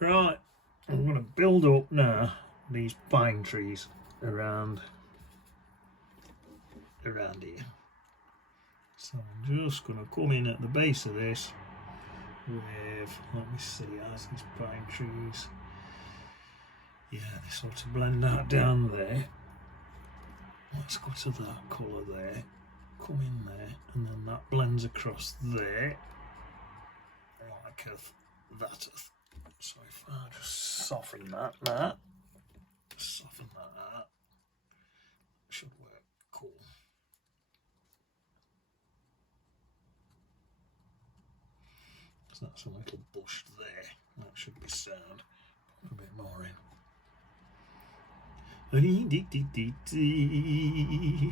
Right, I'm going to build up now these pine trees around here. So I'm just going to come in at the base of this with, let me see, as these pine trees, yeah, they sort of blend out down there. Let's go to that colour there, come in there, and then that blends across there, like that. So if I just soften that out, soften that out, should work cool. So that's a little bush there, that should be sound. Put a bit more in.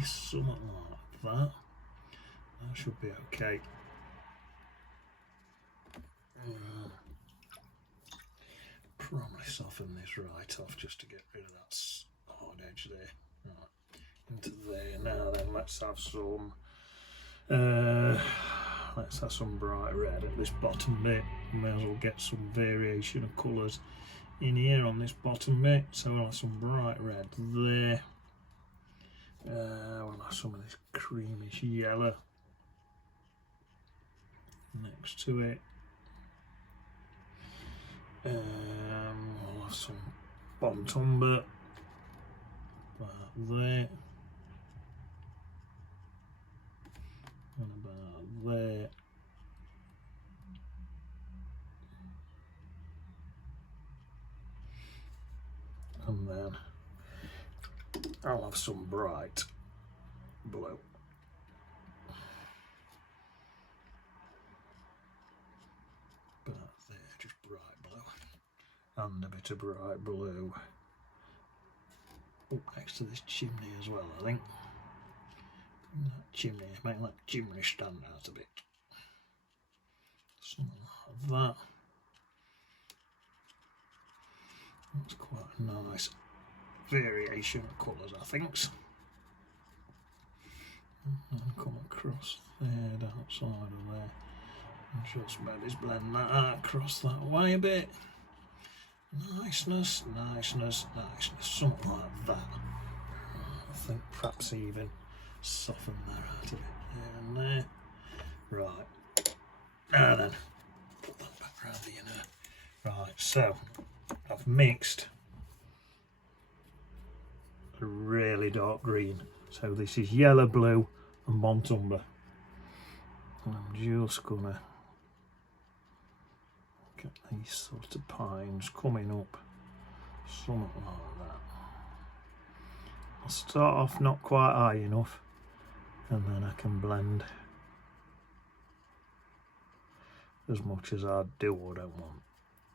Something like that. That should be okay. Probably soften this right off just to get rid of that hard edge there. Right, into there. Now then, let's have some bright red at this bottom bit. May as well get some variation of colours in here on this bottom bit. So we'll have some bright red there. We'll have some of this creamish yellow next to it. We'll have some burnt umber about there and about there. And then I'll have some bright blue. About there, just bright blue. And a bit of bright blue up next to this chimney as well, I think. That chimney, make that chimney stand out a bit. Something like that. That's quite a nice variation of colours, I think. And then come across there, outside of there. And just maybe blend that out across that way a bit. Niceness, niceness, niceness. Something like that. I think perhaps even soften that out a bit there and there. Right. Now then, put that back round here now. Right, so I've mixed a really dark green. So this is yellow, blue and burnt umber. And I'm just gonna get these sort of pines coming up, something like that. I'll start off not quite high enough and then I can blend as much as I do or don't want.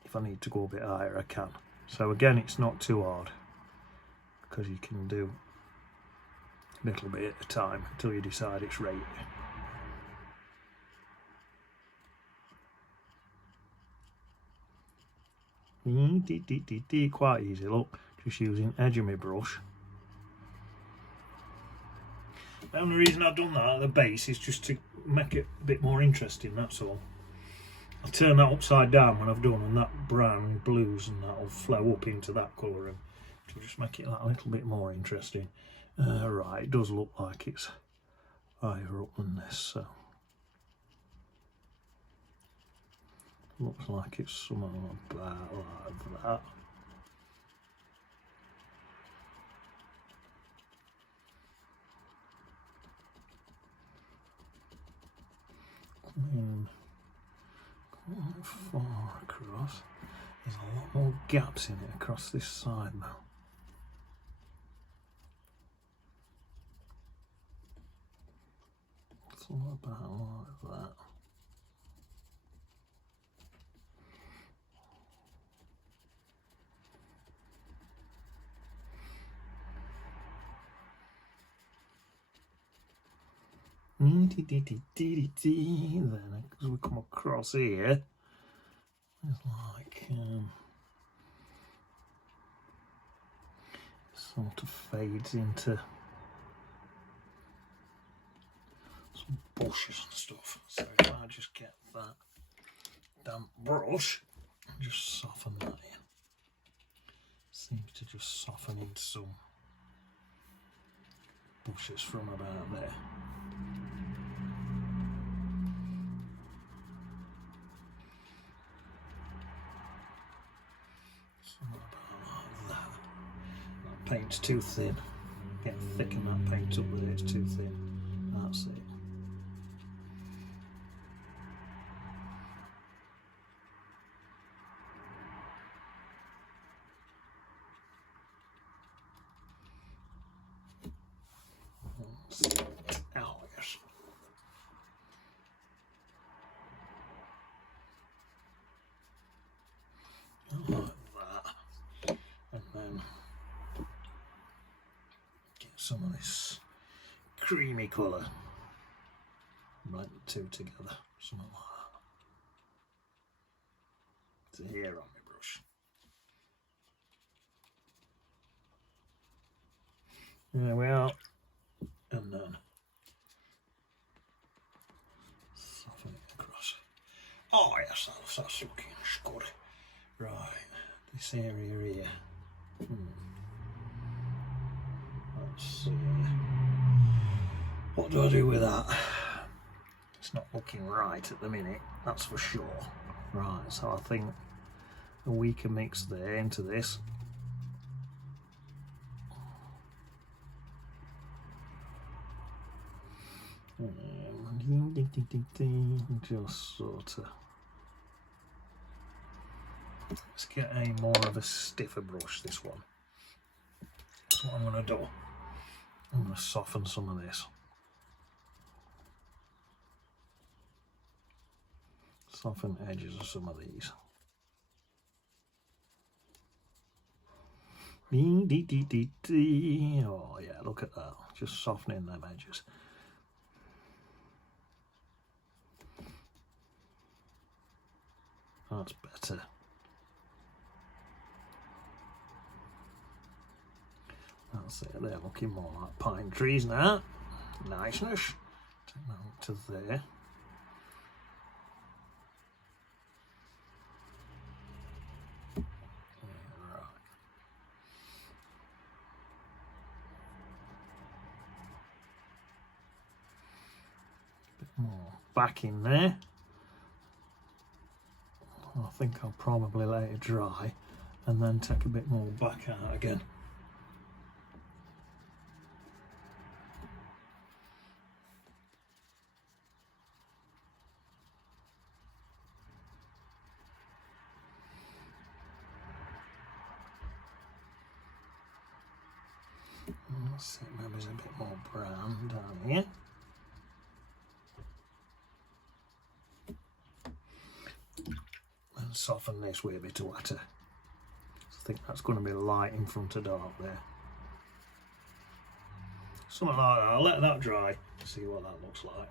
If I need to go a bit higher, I can. So again, it's not too hard because you can do a little bit at a time until you decide it's right. Quite easy, look, just using edge of my brush. The only reason I've done that at the base is just to make it a bit more interesting, that's all. I'll turn that upside down when I've done, and that brown and blues and that will flow up into that colour and to just make it that a little bit more interesting. Right, it does look like it's higher up than this, so looks like it's something about like that. Coming quite far across. There's a lot more gaps in it across this side now. Something about like that. Then as we come across here, it's like sort of fades into some bushes and stuff. So if I just get that damp brush Just soften that in. Seems to just soften in some bushes from about there. Something about like that. That paint's too thin. Get thicken that paint up with it, it's too thin. That's it. Oh, yes. Like that. And then get some of this creamy colour. Blend the two together. Something like that. It's here on my brush. There we are. And then soften it across. Oh yes, that's looking good. Right, this area here. Let's see. What do I do with that? It's not looking right at the minute, that's for sure. Right, so I think a weaker mix there into this. Just sort of, let's get a more of a stiffer brush, this one. That's what I'm going to do. I'm going to soften some of this. Soften edges of some of these. Oh yeah, look at that. Just softening them edges. That's better. That's it, they're looking more like pine trees now. Niceness. Take that up to there. Bit more back in there. I think I'll probably let it dry and then take a bit more back out again. Let's see, maybe there's a bit more brown down here. And soften this with a bit of water. I think that's going to be light in front of dark there. Something like that. I'll let that dry, see what that looks like.